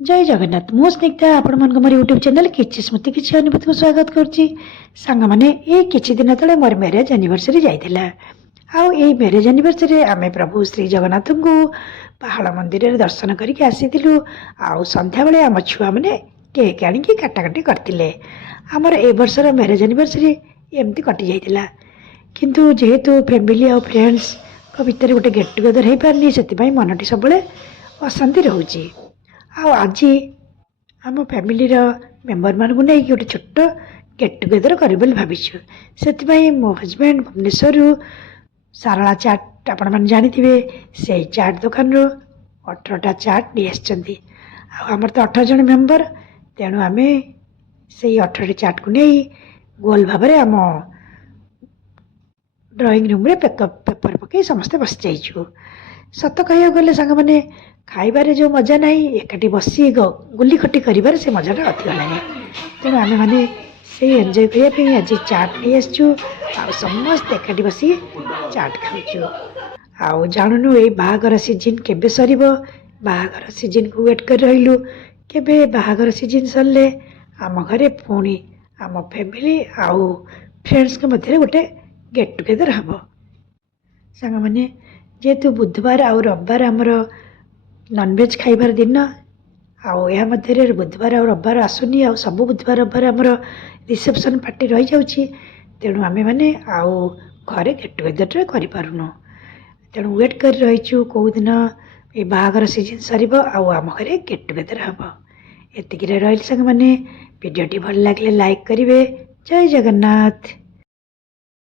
जय जगन्नाथ मो स्निग्धा आपण मोर यूट्यूब चैनल किछि स्मृति किछि अनुभूति को स्वागत करछि। सांग माने ए किछि दिन तले मोर मैरिज एनिवर्सरी जाइथिला। आउ ए मैरिज एनिवर्सरी आमे प्रभु श्री जगन्नाथ को पहाड़ मंदिर रे दर्शन करके आसीथिलु। आउ संध्या बेले आम छुआ माने केक आनिकी काटाकाटी करथिले। हमर ए वर्षर मैरिज एनिवर्सरी एमती कटि जाइथिला, किंतु जेहेतु फैमिली और फ्रेंड्स को भीतर गोटे गेट टुगेदर हो पारनी से मनटी सब अशांति रोचे। आज आम फैमिली मेम्बर मानू नहीं गोटे छोट गेट टुगेदर कर भाविचु। से मो हजबैंड भुवनेश्वर सारला चाट आपण मैंने जानी से चाट दुकान रो 18टा चाट नहीं आसछंती। आमर तो 18 जन मेम्बर, तेणु आम से 18टी चाट को नहीं गोल भाव आम ड्राइंग रूम रे पेपर पकई समस्ते बस जाइछु। सत कह गले सांग मैंने खाइबारे जो मजा नहीं एकाठी बसी गुली खटी कर से मजा अधिक लगे। तेणु आम मैंने से एंजॉय करने आज चाट नहीं आसचु। समस्त एकाठी बसी चाट खाऊचु। आउ जानूनु ये बाहागर सीजन केबे सर बाहागर सीजन को वेट कर रही केबे बाहागर सीजन सरले आम घरे पुणी आम फैमिली आउ फ्रेंड्स के मध्य गोटे गेट टुगेदर हम सांग मैंने जेहेतु बुधवार आउ रविवार आमर नॉनवेज खाइबार दिन आउ या मध्य बुधवार और रविवार आसुनी आ सब बुधवार रविवार आमर रिसेप्शन पार्टी रही जाउची। तेणु आमे माने आउ घरे गेट टुगेदर कर पारुनु। तेणु वेट कर रहीचु कौ दिन ये बाहागर सीजन सर आम घरे गेट टुगेदर हम। एतिक रही संग मैंने वीडियोटी भल लगे लाइक करेंगे। जय जगन्नाथ।